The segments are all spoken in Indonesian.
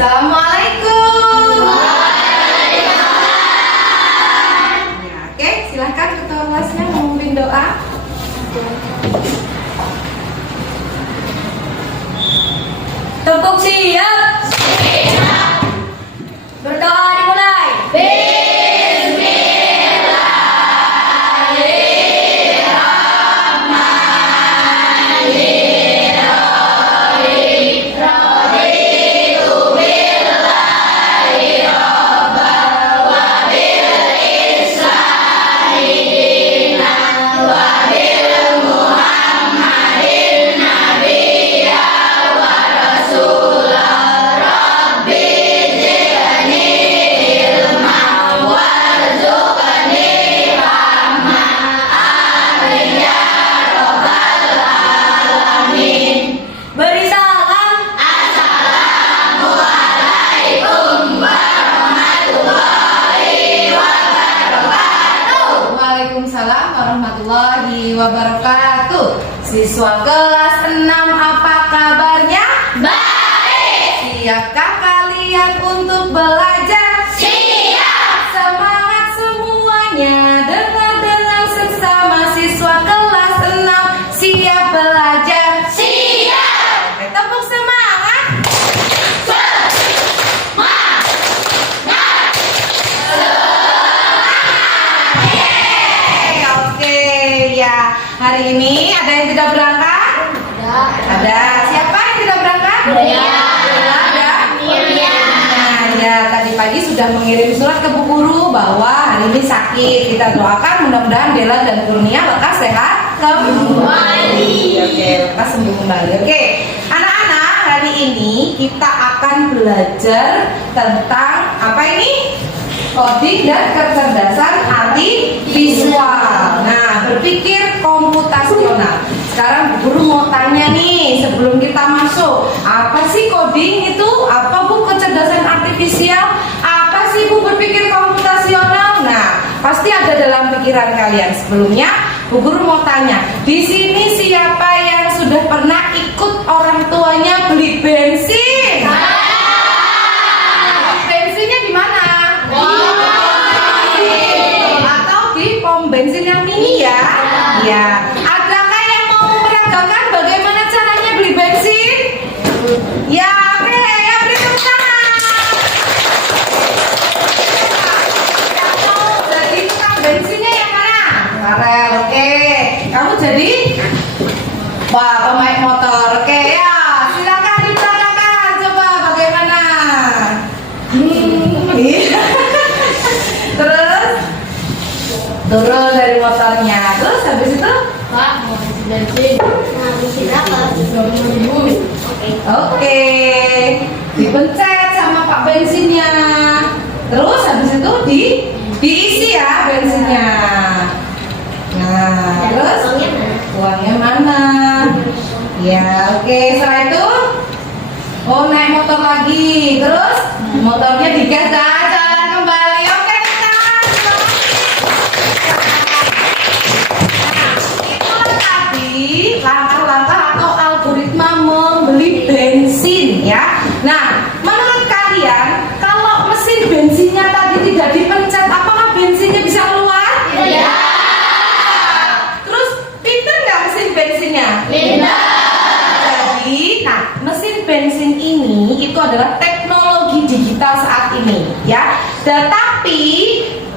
Assalamualaikum. Ya, oke, silahkan ketua kelasnya memimpin doa. Tepuk siap. Berdoa dimulai. Beri salam. Waalaikumsalam warahmatullahi wabarakatuh. Siswa kelas 6, apa kabarnya? Baik. Siapkah kalian untuk belajar? Siap. Semangat semuanya, dengar dengan seksama. Siswa kelas 6 siap belajar. Siap. Oke, tepuk semangat. Oke, ya. Hari ini ada yang tidak berangkat? Ada. Siapa yang tidak berangkat? Saya. Ada. Iya. Nah, ya, tadi pagi sudah mengirim surat ke Bu Guru bahwa hari ini sakit. Kita doakan mudah-mudahan Bella dan Kurnia lekas sehat kembali. Oke, lekas sembuh kembali. Oke, anak-anak, hari ini kita akan belajar tentang apa ini? Coding dan kecerdasan artifisial. Nah, berpikir komputasional. Sekarang Bu Guru mau tanya nih sebelum kita masuk, apa sih coding itu? Apa Bu kecerdasan artifisial? Apa sih Bu berpikir komputasional? Nah, pasti ada dalam pikiran kalian. Sebelumnya Bu Guru mau tanya, di sini siapa yang sudah pernah ikut orang tuanya beli bensin? Bensinnya di mana? Atau di pom bensin yang mini ya? Ya. Adakah yang mau memperagakan bagaimana caranya beli bensin? Ya, oke, ya beri tepuk tangan. Yang mau jadi tukang bensinnya yang mana? Farel, oke. Kamu jadi? Wah, pemain motor, oke ya. Silakan diperagakan, coba bagaimana? Iya. Terus turun dari motornya. Terus habis itu? Pak, mau isi bensin. Mau isi berapa? 20.000. Oke. Dipencet sama Pak bensinnya. Terus habis itu diisi ya bensinnya. Nah, terus uangnya mana? Ya, oke. Setelah itu naik motor lagi. Terus motornya digas jalan kembali. Oke, tangan. Itulah tadi langkah-langkah atau algoritma membeli bensin ya. Nah, menurut kalian kalau mesin bensinnya tadi tidak dipencet, apakah bensinnya bisa keluar? Iya. Terus pinter nggak mesin bensinnya? Pintar. Jadi, nah mesin bensin ini itu adalah teknologi digital saat ini ya. Tetapi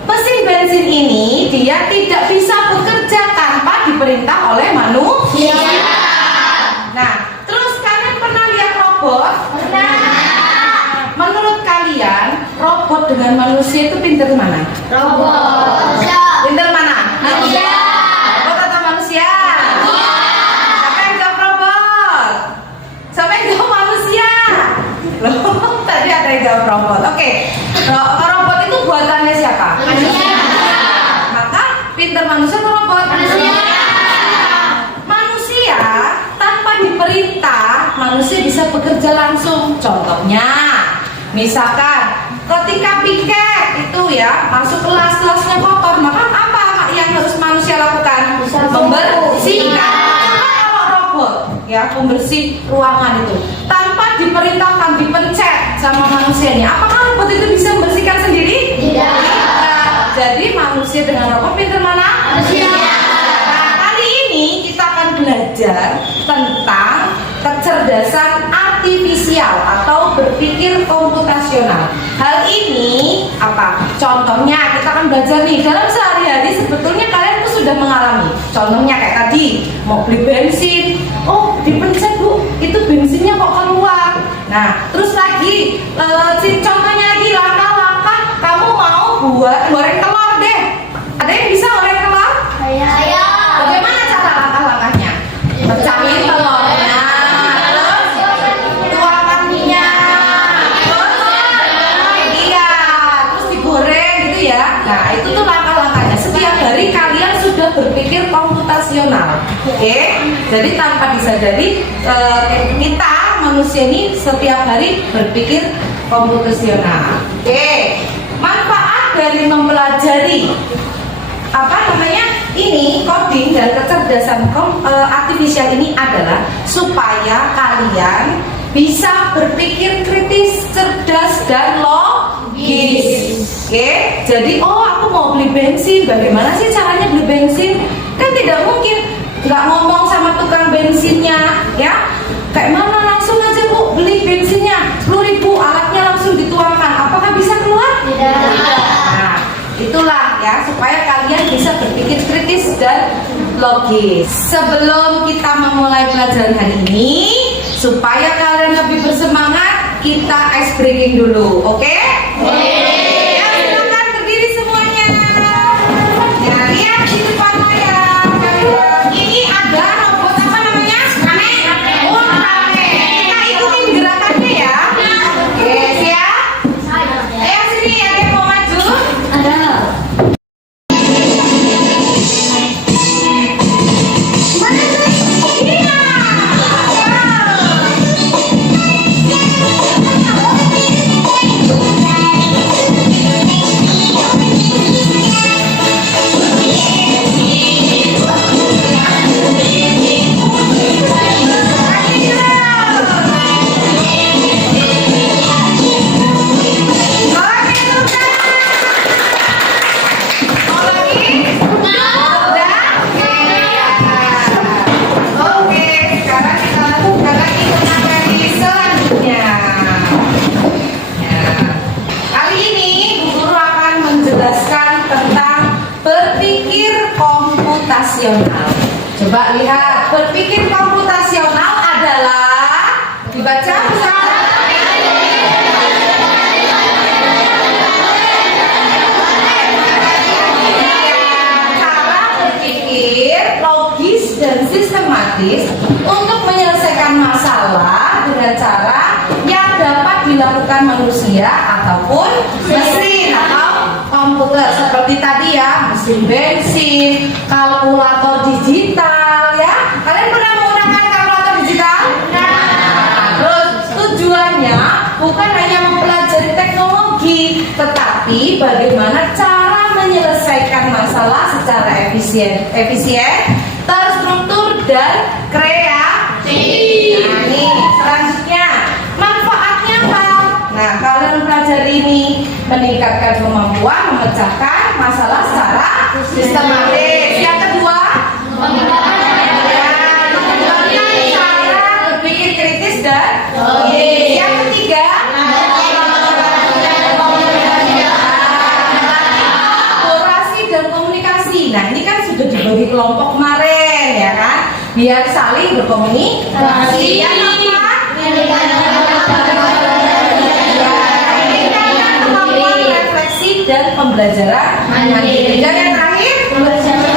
mesin bensin ini dia tidak bisa bekerja tanpa diperintah oleh manusia. Nah, terus kalian pernah lihat robot? Menurut kalian robot dengan manusia itu pinter mana? Robot. Pinter mana? Manusia. Robot atau manusia? Siapa yang jawab robot? Siapa yang jawab manusia? Loh, tadi ada yang jawab robot. Oke, robot itu buatannya siapa? Manusia. Maka pinter manusia atau robot? Manusia. Manusia tanpa diperintah, manusia bisa bekerja langsung. Contohnya, misalkan ketika piket itu ya masuk kelas-kelasnya kotor, maka apa yang harus manusia lakukan? Membersihkan. Kalau robot ya pembersih ruangan itu tanpa diperintahkan dipencet sama manusia ini, apakah robot itu bisa membersihkan sendiri? Tidak. Jadi manusia dengan robot pintar mana? Manusia. Nah, kali ini kita akan belajar tentang kecerdasan artifisial atau berpikir komputasional. Hal ini apa? Contohnya kita akan belajar nih dalam sehari-hari, sebetulnya kalian tuh sudah mengalami. Contohnya kayak tadi, mau beli bensin, oh dipencet Bu, itu bensinnya kok keluar. Nah, terus lagi contohnya lagi langkah-langkah kamu mau buat goreng telur deh. Ada yang bisa goreng telur? Saya. Bagaimana cara langkah-langkahnya? Pecahin telurnya, terus tuangkan minyak, iya, terus digoreng gitu ya. Nah, itu tuh langkah-langkahnya. Setiap hari kalian sudah berpikir komputasional, oke? Jadi tanpa disadari kita manusia ini setiap hari berpikir komputasional. Oke, manfaat dari mempelajari ini coding dan kecerdasan artifisial ini adalah supaya kalian bisa berpikir kritis, cerdas dan logis. Oke, jadi aku mau beli bensin, bagaimana sih caranya beli bensin? Kan tidak mungkin nggak ngomong sama tukang bensinnya, ya? Kayak mana langsung aja Bu beli bensinnya 10.000, alatnya langsung dituangkan. Apakah bisa keluar? Tidak. Nah, itulah ya supaya kalian bisa berpikir kritis dan logis. Sebelum kita memulai pelajaran hari ini, supaya kalian lebih bersemangat, kita ice breaking dulu, oke? Ya, silakan berdiri semuanya. Ya, lihat di depan layar kalian. Ini ada robot apa namanya? Rame. Oh, rame. Kita ikutin gerakannya ya. Oke, siap? Ayo sini, ada yang mau maju? Ada. Coba lihat, berpikir komputasional adalah dibaca cara berpikir logis dan sistematis untuk menyelesaikan masalah dengan cara yang dapat dilakukan manusia ataupun mesin atau komputer, seperti tadi ya, mesin bensin, kalkulator digital ya. Kalian pernah menggunakan kalkulator digital? Nah, terus tujuannya bukan hanya mempelajari teknologi, tetapi bagaimana cara menyelesaikan masalah secara efisien, terstruktur dan kreatif. Nah, ini selanjutnya manfaatnya apa? Nah, kalian pelajari ini meningkatkan kemampuan memecahkan masalah secara sistematis. Yang kedua, mengembangkan cara berpikir kritis dan logis. Yang ketiga, kolaborasi dan komunikasi. Nah, ini kan sudah dibagi kelompok kemarin ya kan, biar saling berkomunikasi. Yang keempat, dan pembelajaran mandiri. Dan yang terakhir, mempersiapkan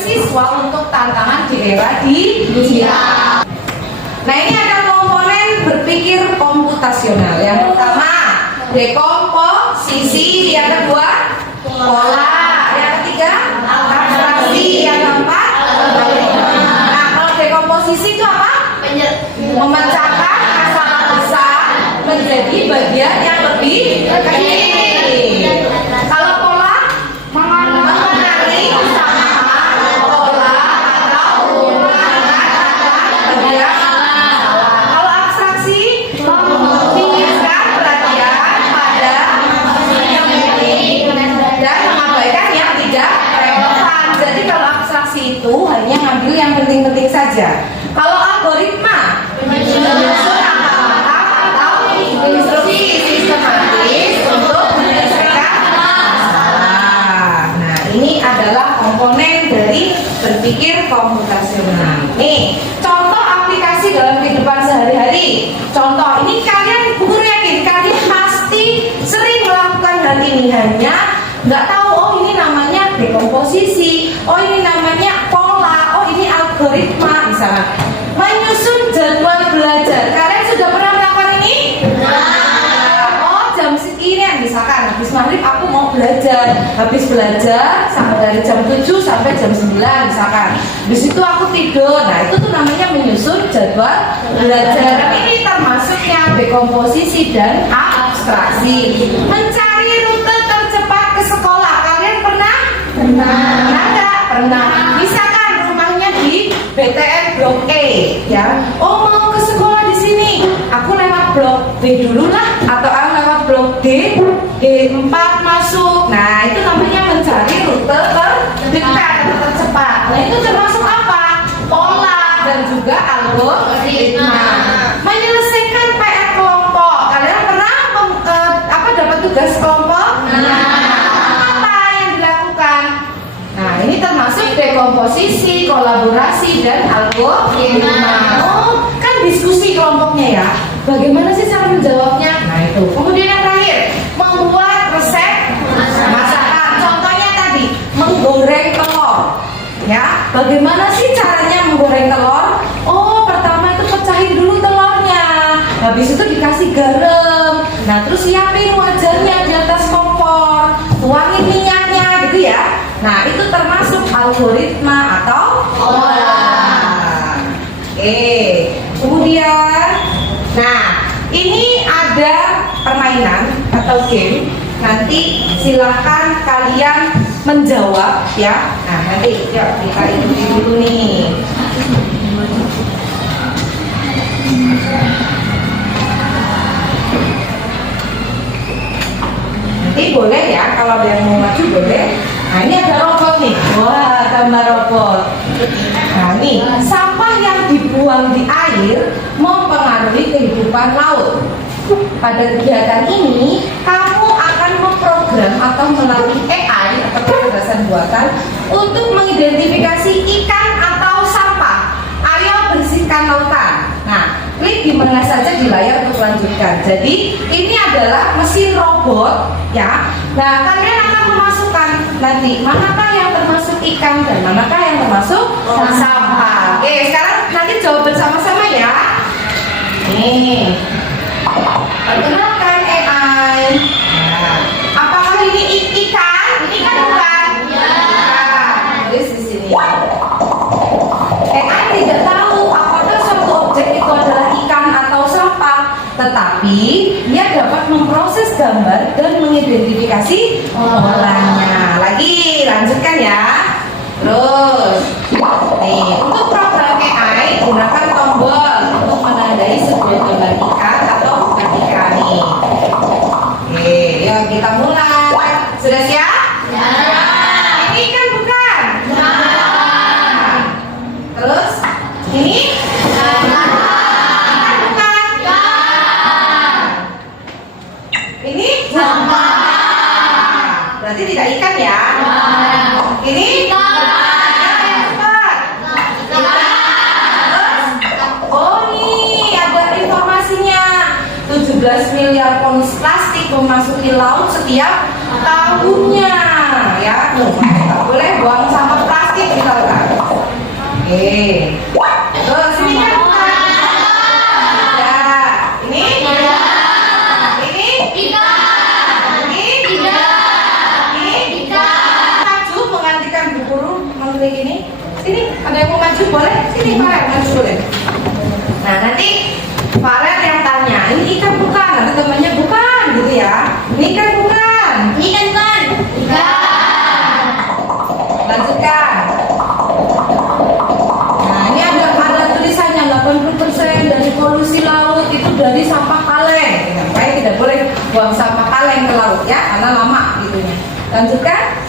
siswa untuk tantangan di era digital. Nah, ini ada komponen berpikir komputasional. Yang pertama, dekomposisi. Yang kedua, pola. Yang ketiga, abstraksi. Yang keempat, nah, kalau dekomposisi itu apa? Memecahkan masalah besar menjadi bagian yang lebih kecil. Kalau pola, mengenali usaha pola atau kalkulasi itu hanya ngambil yang penting-penting saja. Kalau algoritma menyusun angka-angka atau instruksi sistematis untuk menyelesaikan masalah. Nah, ini adalah komponen dari berpikir komputasional. Nih, contoh aplikasi dalam kehidupan sehari-hari. Contoh, ini kalian guru yakin kalian pasti sering melakukan hal ini, hanya nggak tahu oh ini namanya dekomposisi, oh ini namanya pola, oh ini algoritma misalnya. Menyusun jadwal belajar. Kalian sudah pernah melakukan ini? Oh jam segini misalkan habis maghrib aku mau belajar, habis belajar sampai dari jam 7 sampai jam 9 misalkan. Di situ aku tidur. Nah itu tuh namanya menyusun jadwal belajar. Ini termasuknya dekomposisi dan abstraksi. Mencari rute tercepat ke sekolah. Kalian pernah? Pernah nggak? Pernah. Misalkan rumahnya di BTN Blok E, ya. Oh mau ke sekolah di sini, aku lewat Blok B dulu lah, atau aku lewat Blok D, D4 masuk. Nah itu namanya mencari rute terdekat atau tercepat. Nah itu termasuk apa? Pola dan juga algoritma. Menyelesaikan PR kelompok. Kalian pernah dapat tugas kelompok? Apa yang dilakukan? Nah ini termasuk dekomposisi, kolaborasi dan algoritma. Oh kan diskusi kelompoknya ya. Bagaimana sih cara menjawabnya? Nah itu. Kemudian yang terakhir, membuat resep masakan. Contohnya tadi menggoreng telur. Ya, bagaimana sih caranya menggoreng telur? Oh pertama itu pecahin dulu telurnya. Habis itu dikasih garam. Nah terus siapin wajannya di atas kompor, tuangin minyaknya gitu ya. Nah itu termasuk algoritma atau pola. Kemudian, nah ini ada permainan atau game. Nanti silahkan kalian menjawab ya. Nah nanti yuk kita ikuti dulu nih. Nanti boleh ya, kalau ada yang mau maju boleh. Nah ini ada robot nih. Wah, gambar robot. Nah nih, sampah yang dibuang di air mempengaruhi kehidupan laut. Pada kegiatan ini, kamu akan memprogram atau melalui AI atau kecerdasan buatan untuk mengidentifikasi ikan atau sampah. Ayo bersihkan lautan. Nah, klik di mana saja di layar untuk lanjutkan. Jadi ini adalah mesin robot ya. Nah kalian akan memasukkan nanti manakah yang termasuk ikan dan manakah yang termasuk sampah. Oke sekarang nanti jawab bersama-sama ya. Nih perkenalkan AI. Nah, apakah ini ikan? Ini kan bukan? Ya. Tulis di sini. AI tidak tahu apakah suatu objek itu adalah ikan atau sampah, tetapi dia dapat memproses gambar dan mengidentifikasi polanya. Lagi, lanjutkan ya. Terus, nih untuk program AI gunakan tombol untuk menandai sebuah gambar ikan atau bukan ikan nih. Oke, yuk kita mulai. Sudah siap? Ya. Ini ikan bukan? Ya. Terus, ini? Berarti tidak ikan ya? Ini? Oh nih ada informasinya. 17 miliar ton plastik memasuki laut setiap tahunnya ya. Nggak boleh buang sampah plastik misalkan. Oke. Terus ini kan bukan? Ya. Ini? Ini? Gini, sini ada yang mau maju boleh? Sini Farel maju boleh. Nah nanti Farel yang tanya, ini ikan bukan? Nanti temannya bukan gitu ya. Ini ikan bukan? Ini ikan bukan? Ikan. Lanjutkan. Nah ini ada tulisannya 80% dari polusi laut itu dari sampah kaleng. Makanya tidak boleh buang sampah kaleng ke laut ya, karena lama gitunya. Lanjutkan.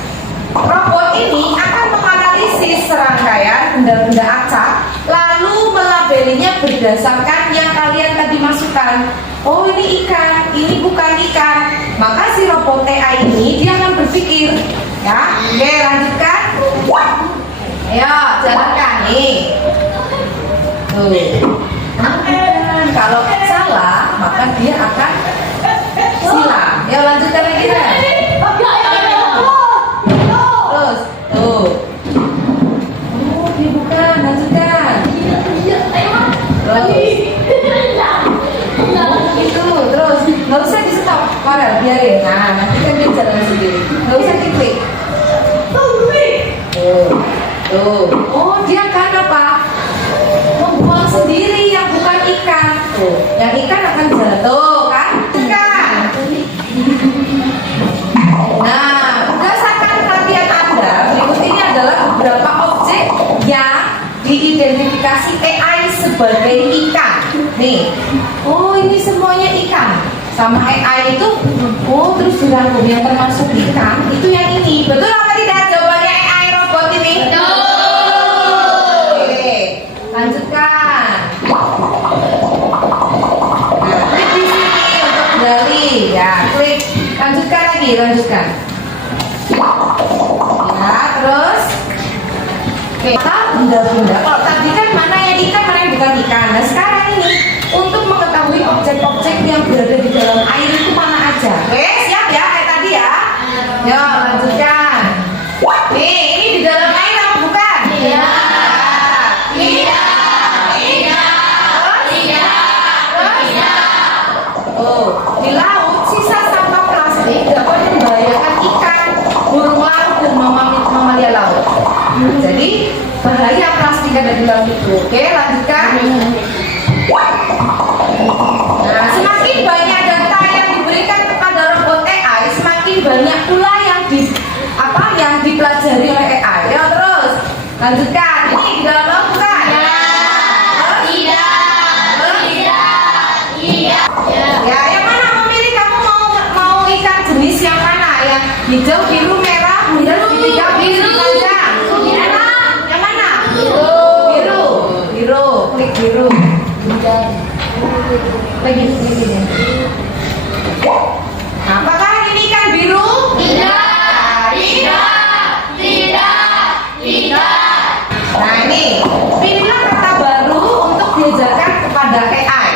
Robot ini akan menganalisis serangga rangkaian benda-benda acak, lalu melabelinya berdasarkan yang kalian tadi masukkan. Oh, ini ikan, ini bukan ikan. Maka si robot AI ini dia akan berpikir, ya. Oke, lanjutkan. Ayo, jalankan nih. Tuh. Kalau salah, maka dia akan silang. Ayo lanjutkan lagi kan. Terus, tuh. Oh, dia bukan, lanjutkan. Terus. Itu, terus. Nggak usah di stop, Farel, biarin. Nah, nanti kan dia jalan sendiri. Nggak usah diklik. Tuh. Tuh. Oh, dia kan apa? Membuang sendiri yang bukan ikan. Tuh, yang ikan akan jatuh kan? Ikan. Nah, berdasarkan perhatian Anda, berikut ini adalah beberapa objek yang diidentifikasi AI sebagai ikan. Nih, oh ini semuanya ikan. Sama AI itu, oh terus dirangkum yang termasuk ikan itu yang ini. Betul apa tidak jawabannya AI robot ini? Betul. Oke, lanjutkan. Nah, klik di sini untuk kembali. Ya, klik. Lanjutkan lagi, lanjutkan. Ya, terus. Oke, benda-benda. Kalau tadi kan mana yang ikan, mana yang bukan ikan. Nah, sekarang ini untuk mengetahui objek-objek yang berada di dalam air itu mana aja. Oke, siap ya kayak tadi ya. Ya, lanjutkan. Nih, ini di dalam air apa bukan? Iya. Iya. Iya. Iya. Iya. Oh, di laut sisa sampah plastik dapat membahayakan ikan, burung laut dan mamalia laut. Jadi bahaya plastik ada di laut itu. Oke, lanjutkan. Nah, semakin banyak data yang diberikan kepada robot AI, semakin banyak pula yang dipelajari oleh AI. Ya, terus lanjutkan. Ini di dalam laut bukan? Ya, yang mana memilih kamu mau ikan jenis yang mana? Yang hijau, biru, merah, kemudian segitiga, biru, panjang. Yang mana? Biru. Klik biru. Lagi. Nah, apakah ini ikan biru? Nah, ini pilihlah kata baru untuk diajarkan kepada AI.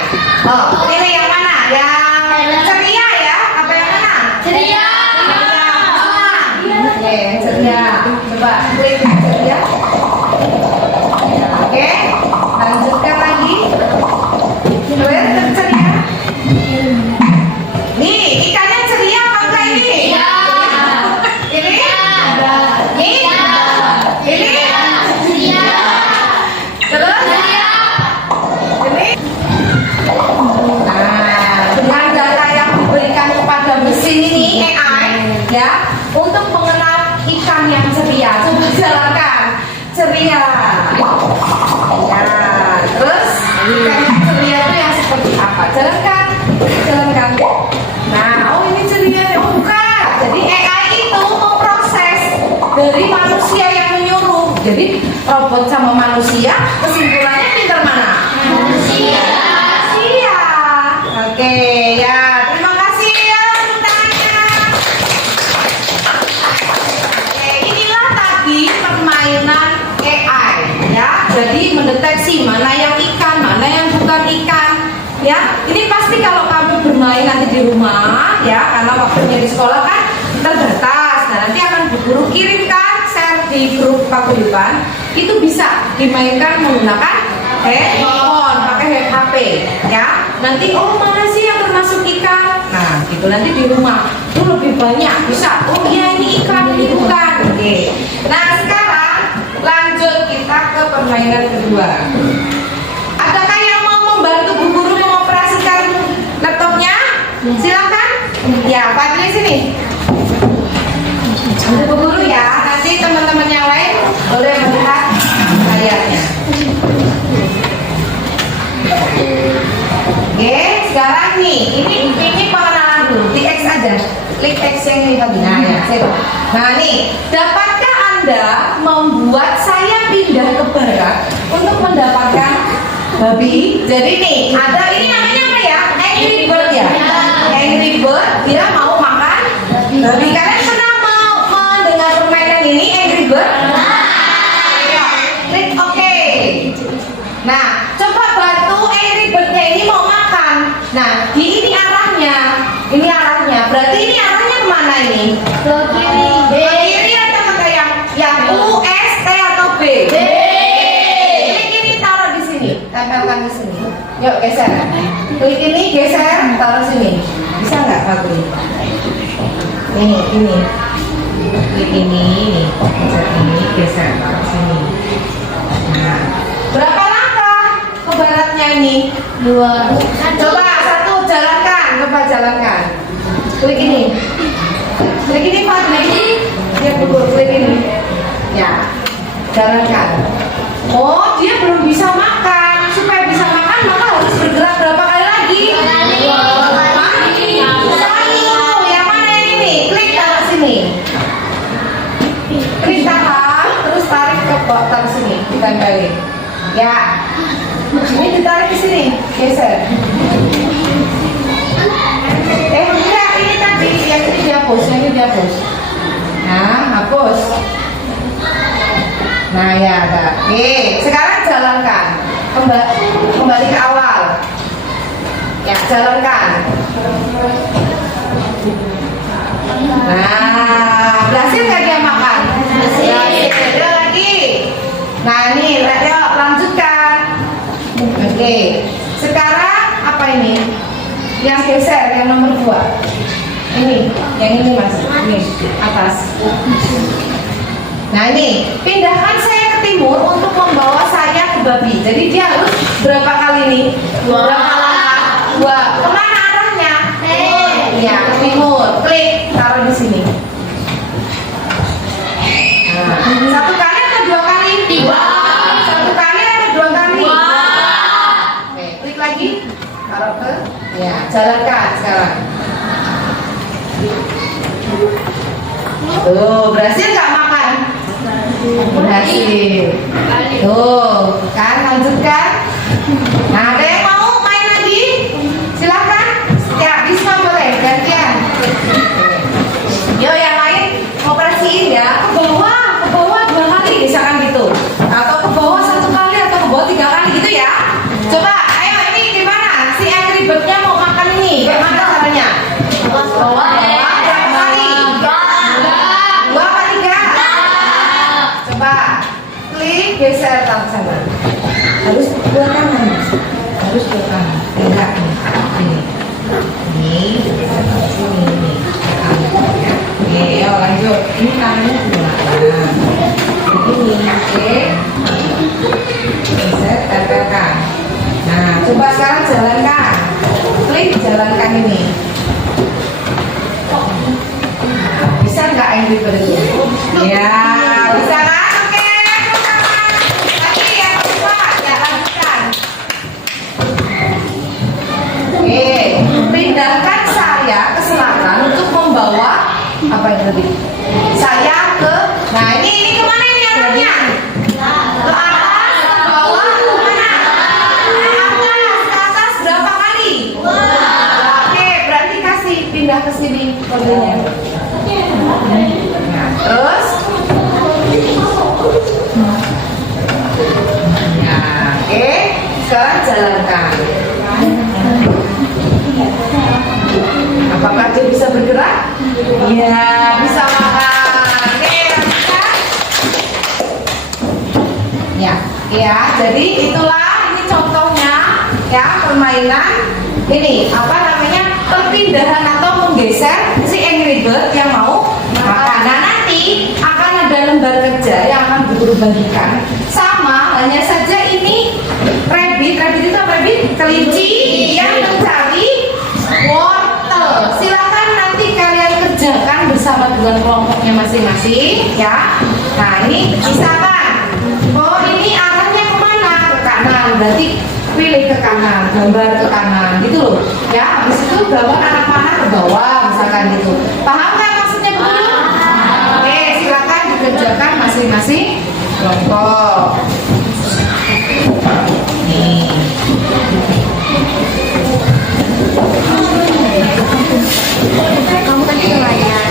Oh, pilih yang mana? Yang ceria ya? Apa yang mana? Ceria. Oke, ceria. Coba klik ceria. Oke, lanjutkan lagi. Clear, ceria. Nih, ikannya ceria apa enggak ini? Iya. Ini? Ini? Terus? Ini? Nah, dengan data yang diberikan kepada mesin ini AI ya untuk mengenal ikan yang ceria. Coba jalankan ceria. Ya, terus ikan yang ceria itu yang seperti apa? Jalankan. Nah, oh ini ceria. Oh bukan. Jadi AI itu memproses dari manusia yang menyuruh. Jadi robot sama manusia kesimpulannya pintar mana? Manusia. Oke, ya terima kasih ya tepuk tangannya. Oke, inilah tadi permainan AI ya. Jadi mendeteksi mana yang ikan, mana yang bukan ikan. Ya, ini pasti kalau kamu bermain nanti di rumah ya, karena waktunya di sekolah kan terbatas. Nah, nanti akan Bu Guru kirimkan share di grup paguyuban. Itu bisa dimainkan menggunakan handphone, pakai HP ya. Nanti oh mana sih yang termasuk ikan? Nah, gitu nanti di rumah itu lebih banyak bisa. Oh iya ini ikan, ini bukan. Oke. Nah, sekarang lanjut kita ke permainan kedua. Adakah yang mau membantu Bu Guru mengoperasikan laptopnya? Silakan. Ya, Pak di sini. Bu Guru ya, nanti teman-teman yang lain boleh melihat layarnya. Oke, sekarang nih, ini pengenalan dulu. Klik X aja, klik X yang ini tadi. Nah, ya, nah nih, dapatkah Anda membuat saya pindah ke barat untuk mendapatkan babi. Jadi nih, ada ini namanya apa ya? Angry Bird ya. Angry Bird dia mau makan babi. Kalian pernah mau mendengar permainan ini Angry Bird? Ayo, klik oke. Nah, coba bantu Angry Bird-nya ini mau makan. Nah, ini arahnya. Ini arahnya. Berarti ini arahnya kemana ini? Ke kiri. Ke kiri atau ke yang U, S, T atau B? B. Klik ini taruh di sini, tempelkan di sini. Yuk geser. Klik ini geser, taruh sini. Bisa nggak Fadli? Ini. Klik ini, geser ini, geser taruh sini. Nah, berapa langkah ke baratnya ini? 2. Coba satu jalankan, coba jalankan. Klik ini. Klik ini Fadli. Dia pukul klik ini. Ya, jalankan. Oh, dia belum bisa makan. Supaya bisa makan, maka harus bergerak berapa kali lagi? 2 kali. Satu. Yang mana yang ini? Klik taruh sini. Klik tahan, terus tarik ke bawah, taruh sini, ditempelin. Ya. Ini ditarik ke sini, geser. Enggak, ini tadi yang ini dihapus, Nah, hapus. Nah ya, ada. Oke, sekarang jalankan. Kembali ke awal. Ya, jalankan. Nah, berhasil nggak dia makan? Berhasil. Ada lagi. Nah ini, yuk lanjutkan. Oke, sekarang apa ini? Yang geser, yang nomor 2. Ini, yang ini mas, ini atas. Nah ini, pindahkan saya ke timur untuk membawa saya ke babi. Jadi dia harus berapa kali nih? 2. Berapa langkah? 2. Kemana arahnya? Ya, ke timur. Klik, taruh di sini. Nah, 1 kali atau 2 kali? 2. 1 kali atau 2 kali? 2. Oke, klik lagi. Taruh ke. Ya, jalankan sekarang. Tuh, berhasil nggak makan? Berhasil. Tuh, kan lanjutkan. Nah, ada yang mau main lagi? Silakan. Ya, bisa boleh gantian. Yo, yang lain operasiin ya. Ke bawah 2 kali, misalkan gitu. Atau ke bawah 1 kali atau ke bawah 3 kali gitu ya. Coba, ayo ini gimana? Si Angry Bird-nya mau makan ini. Gimana caranya? Bawah. Geser tangan sana. Harus 2 tangan. Harus 2 tangan. Enggak nih. Ini geser tangan sini nih. Ya. Oke, yuk lanjut. Ini tangannya digunakan. Ini, oke. Geser, tempelkan. Nah, coba sekarang jalankan. Klik jalankan ini. Bisa nggak Angry Bird? Ya, bisa kan? Pindahkan saya ke selatan untuk membawa apa yang tadi? Saya ke, nah ini kemana ini arahnya? Ke atas, ke bawah, ke mana? Ke atas berapa kali? Oke, berarti kasih pindah ke sini kodenya. Nah, terus? Nah, oke, sekarang jalankan. Apakah dia bisa bergerak? Iya, bisa makan. Oke, lanjutkan. Ya, jadi itulah ini contohnya ya permainan ini apa namanya perpindahan atau menggeser si Angry Bird yang mau makan. Nah nanti akan ada lembar kerja yang akan dibagikan sama hanya saja ini rabbit itu apa rabbit? Kelinci yang mencari wortel. Silakan nanti kalian kerjakan bersama dengan kelompoknya masing-masing ya. Nah ini misalkan, oh ini arahnya kemana? Ke kanan, berarti pilih ke kanan, gambar ke kanan gitu loh ya. Habis itu gambar anak panah ke bawah misalkan gitu. Paham nggak maksudnya Bu? Oke, silakan dikerjakan masing-masing kelompok. Nih. Kamu kan semuanya.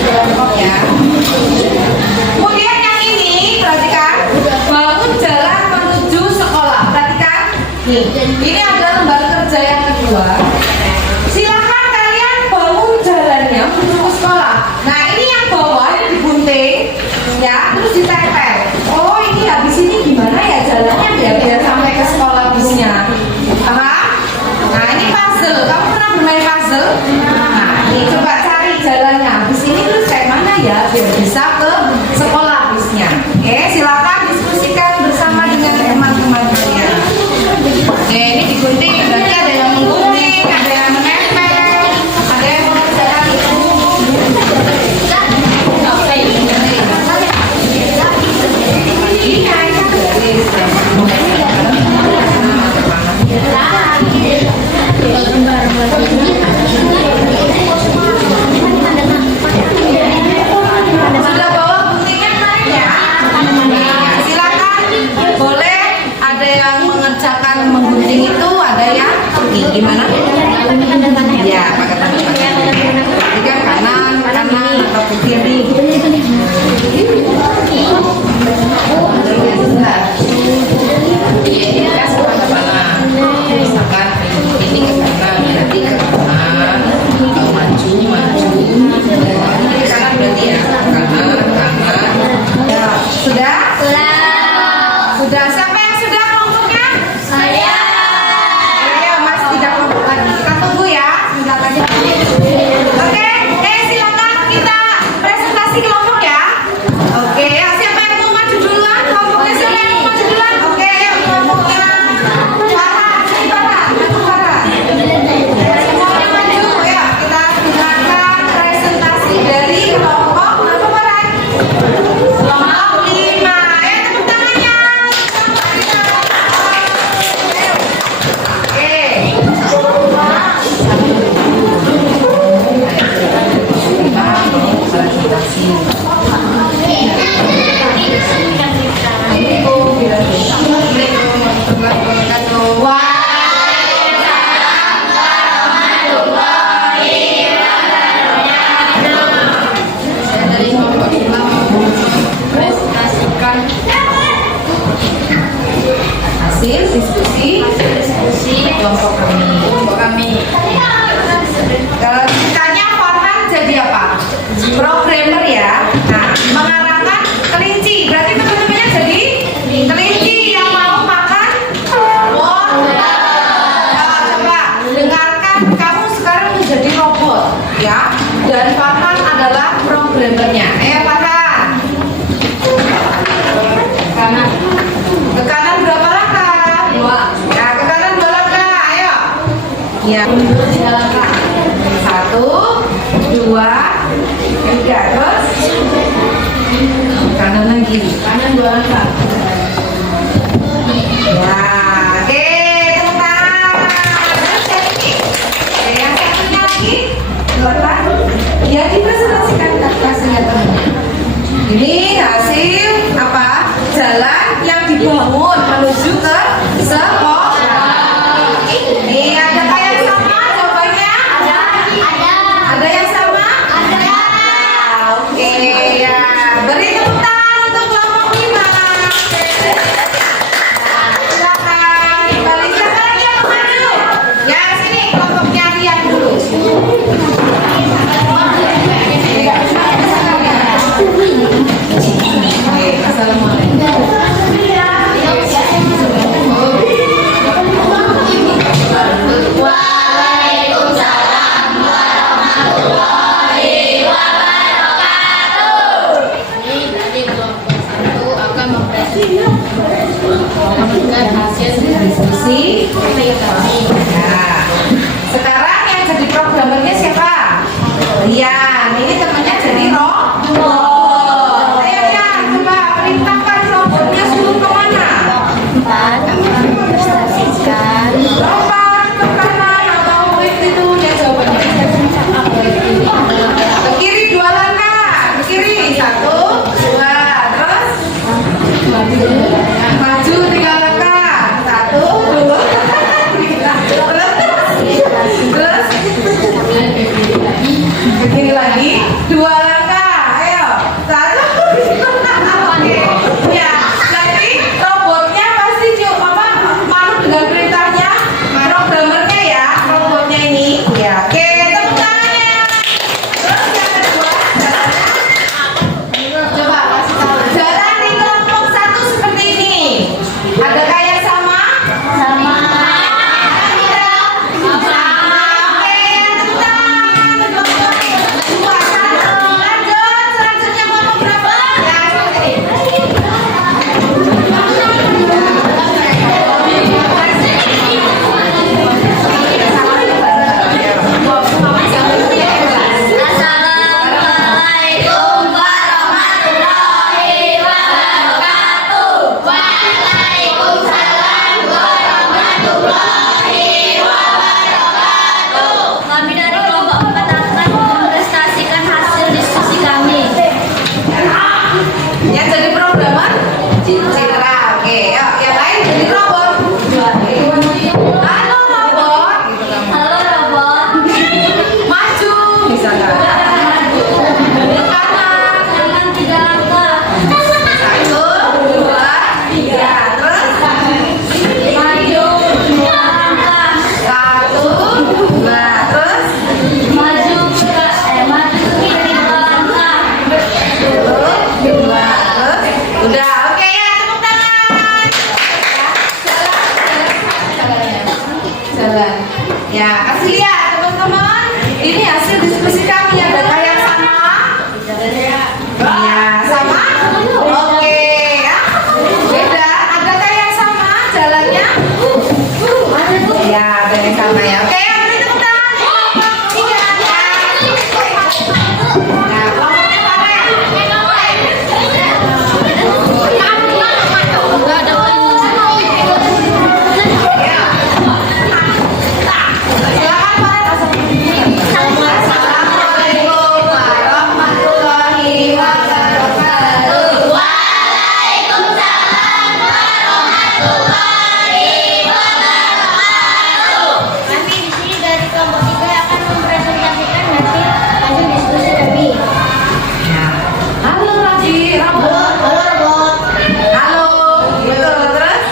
Kelompok ya. Kemudian yang ini perhatikan, bangun jalan menuju sekolah. Perhatikan. Nih, ini ada lembar kerja yang kedua. Silakan kalian bangun jalannya menuju ke sekolah. Nah, ini yang bawah ini digunting, ya, terus ditempel. Oh, ini habis ini gimana ya jalannya biar sampai ke sekolah bisnya. Paham? Nah, ini puzzle. Kamu pernah bermain puzzle? Nah, ini coba cari jalannya. Habis ini terus kayak mana ya biar bisa ke sekolah bisnya. Oke, silakan diskusikan bersama dengan teman-teman kalian. Oke, ini digunting. Berarti ada yang menggunting, ada yang menempel, ada yang mengerjakan itu. Sudah bawa guntingnya kemarin ya? Silakan. Boleh. Ada yang mengerjakan menggunting itu, ada yang gimana? Ya, pakai tangan kanan. Tiga kanan atau ke kiri. Sebentar. Ini kan sebelah mana? Misalkan ini ke kanan, berarti ke kanan. Kalau maju. Ini ke kanan berarti ya kanan. Ya, sudah? Sudah. Siapa yang sudah kelompoknya? Saya. Ayo, masih tidak kelompok lagi. Kita tunggu ya. Sebentar lagi. Oke, silakan kita presentasi kelompok ya. Oke, ya, siapa yang mau maju duluan? Kelompoknya siapa yang mau maju duluan? Oke, ayo kelompoknya. Farhan. Semuanya maju ya. Kita gunakan presentasi dari kelompok apa Farhan? Kelompok 5. Tepuk tangannya. Hasil diskusi kelompok kami. Kalau ditanya Farhan jadi apa? Programmer ya. Nah, mengarahkan kelinci. Berarti teman-temannya jadi kelinci yang mau makan robot. Coba dengarkan, kamu sekarang menjadi robot ya. Dan Farhan adalah programmernya. Farhan. Kanan. Ke kanan berapa langkah? 2. Ya, ke kanan 2 langkah. Ayo. Ya, 2 langkah. 1, 2, 3. Terus kanan lagi. Kanan 2 langkah. Ya, oke, teman. Oke, yang satunya lagi. Silakan. Ya, dipresentasikan hasilnya teman-teman. Ini hasil apa? Jalan yang dibangun menuju ke sekolah. Ini adakah yang sama jawabannya? Ada yang sama? Ada. Oke ya. Beri tepuk tangan untuk kelompok 5. Silakan. Kembali siapa lagi yang mau maju? Ya sini kelompoknya Rian dulu. Assalamualaikum. Hasil diskusi kami. Nah, sekarang yang jadi programmernya siapa? Rian. Ini temannya jadi robot. Ayo Rian, coba perintahkan robotnya suruh kemana? Lompat ke kanan atau itu dia jawabannya. Ke kiri 2 langkah. Ke kiri 1, Maju 3 langkah. 1, 2, 3. Terus ke kiri lagi 2 langkah. Ayo. 1. Oke. Ya, jadi robotnya pasti manut dengan perintahnya programmernya ya, robotnya ini. Ya, oke, tepuk tangannya. Terus yang kedua, coba kasih tahu. Jalan di kelompok 1 seperti ini. Adakah yang sama? Sama. Sama. Oke, tepuk tangan. Dua, 1. Lanjut. Selanjutnya kelompok berapa? Ya, seperti ini. Assalamualaikum warahmatullahi wabarakatuh. Waalaikumsalam warahmatullahi wabarakatuh. Kami dari kelompok 4 akan mempresentasikan hasil diskusi kami. Yang jadi programmer Citra. Oke, yuk yang lain jadi robot. Halo robot. Halo robot. Maju misalkan. Ke kanan. Jangan 3 langkah. 1, 2, 3. Terus Maju 2 langkah. 1, 2. Terus Maju ke kiri 2 langkah. 1, 2. Terus udah. Oke ya, tepuk tangan. Jalan. Ya, kasih lihat teman-teman. Ini hasil diskusi kami. Adakah yang sama? Ya, sama? Oke, ya. Beda. Adakah yang sama jalannya? Ya, ada yang sama ya. Oke, ya, beri tepuk tangan. Tiga. Ya. Nah, kelompoknya mana? Silakan, Pak. Assalamualaikum warahmatullahi wabarakatuh. Waalaikumsalam warahmatullahi wabarakatuh. Kami di sini dari kelompok 3 akan mempresentasikan hasil diskusi kami. Halo, Raji. Robot. Halo robot. Halo. Betul, terus?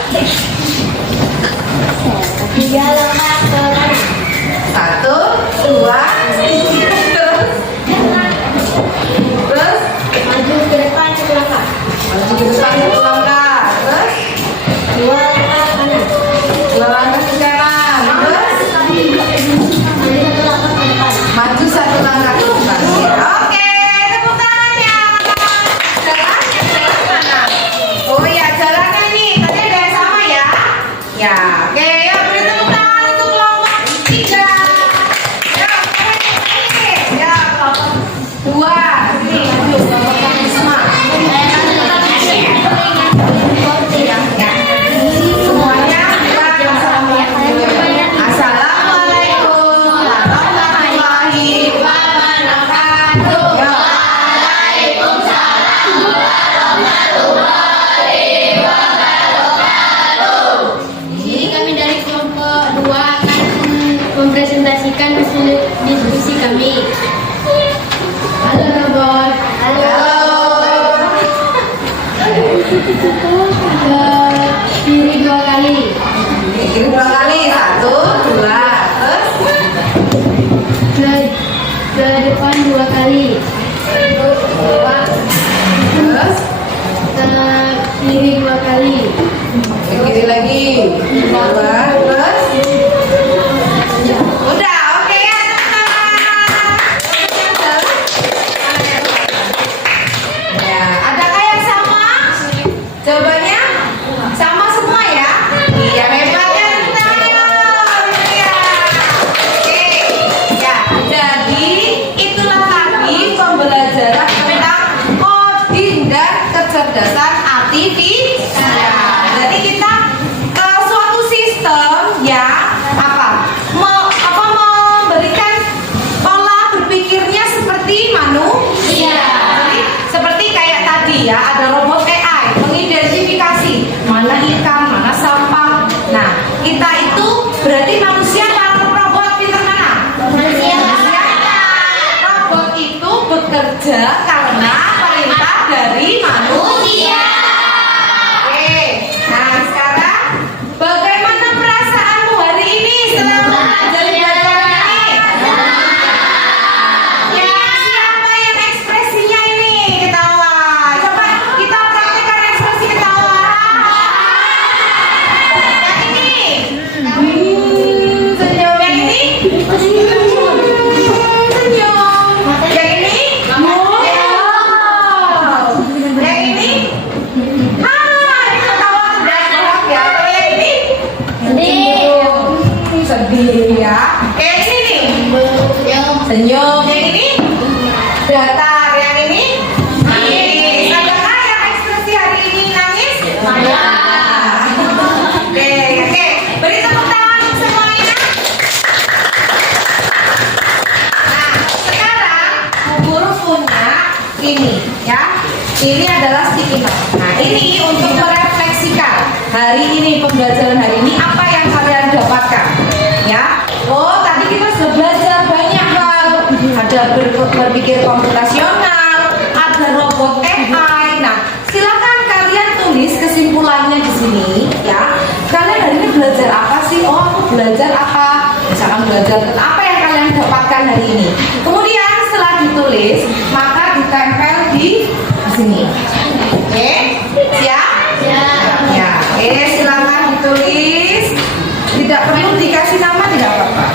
3 langkah ke kanan. 1, 2, terus? Terus? Maju ke depan 1 langkah. Maju ke depan 1 langkah. Terus? 2 langkah ke kanan. 2 langkah ke kanan. Terus? Maju 1 langkah ke depan. Maju 1 langkah ke depan. Oke, tepuk tangannya. Jalan mana? Oh ya, jalannya ini. Tadi ada yang sama ya? Ya, oke. Yuk, beri tepuk tangan untuk kelompok 3. Yuk, ini. Ya, kelompok 2. Sini, maju. Kelompok Karisma. Ya. Semuanya bilang Assalamualaikum warahmatullahi wabarakatuh. Ya. Jadi kami dari kelompok 2 akan mempresentasikan hasil diskusi kami. Halo robot. Halo. Ke kiri 2 kali. Kiri 2 kali. 1, 2. Terus? Ke depan 2 kali. Terus? Ke kiri 2 kali. Ke kiri lagi. 2. Terus? Udah, oke ya, teman-teman. Ya, adakah yang sama? Jawabannya sama semua ya? Iya, hebatnya teman-teman. Ya. Oke. Ya, jadi itulah tadi pembelajaran tentang coding dan kecerdasan artifisial. Jadi kita suatu sistem mana ikan, mana sampah. Nah, kita itu berarti manusia atau robot, pinter mana? Manusia. Robot itu bekerja karena perintah dari manusia. Oke, nah sekarang bagaimana perasaanmu hari ini setelah mempelajari pelajaran ini? Ya, siapa yang ekspresinya ini ketawa? Coba kita praktekkan ekspresi ketawa. Yang ini, senyum. Yang ini, senyum. Yang ini, wow. Yang ini, ini ketawa terbahak ya. Kalau yang ini, sedih ya. Yang ini nih, senyum. Yang ini, datar. Yang ini, nangis. Adakah yang ekspresi hari ini nangis? Oke. Beri tepuk tangan untuk semuanya. Nah, sekarang Bu Guru punya ini ya. Ini adalah sticky note. Nah, ini untuk merefleksikan hari ini, pembelajaran hari ini apa yang kalian dapatkan. Ya. Oh, tadi kita sudah belajar banyak hal. Ada berpikir komputasional, ada robot AI. Nah, silakan kalian tulis kesimpulannya di sini ya. Kalian hari ini belajar apa sih? Oh, aku belajar apa? Misalkan belajar tentang apa yang kalian dapatkan hari ini. Kemudian setelah ditulis, maka ditempel di sini. Oke? Siap? Ya. Oke, silakan ditulis. Tidak perlu dikasih nama, tidak apa-apa.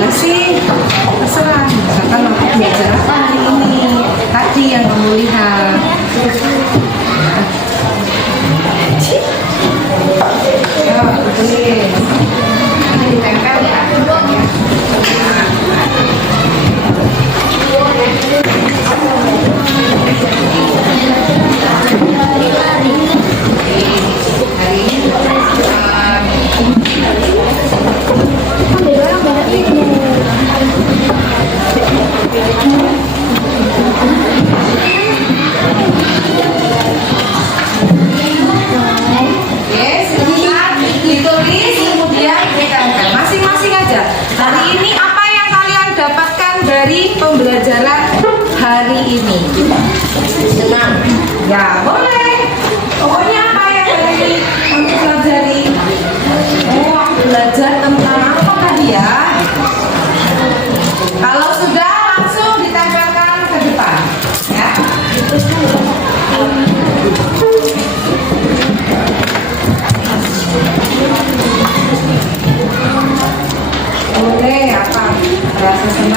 Masih terserah. Misalkan aku belajar apa hari ini? Tadi yang kamu lihat. Ya, tulis. Ini ditempel ya. Hari ini silakan ditulis kemudian ditempel masing-masing aja. Hari ini apa yang kalian dapatkan dari pembelajaran hari ini? Senang? Ya boleh. Pokoknya apa yang hari ini kamu pelajari? Oh, aku belajar tentang apa tadi ya? Kalau sudah langsung ditempelkan ke depan, ya. Boleh apa? Rasa senang.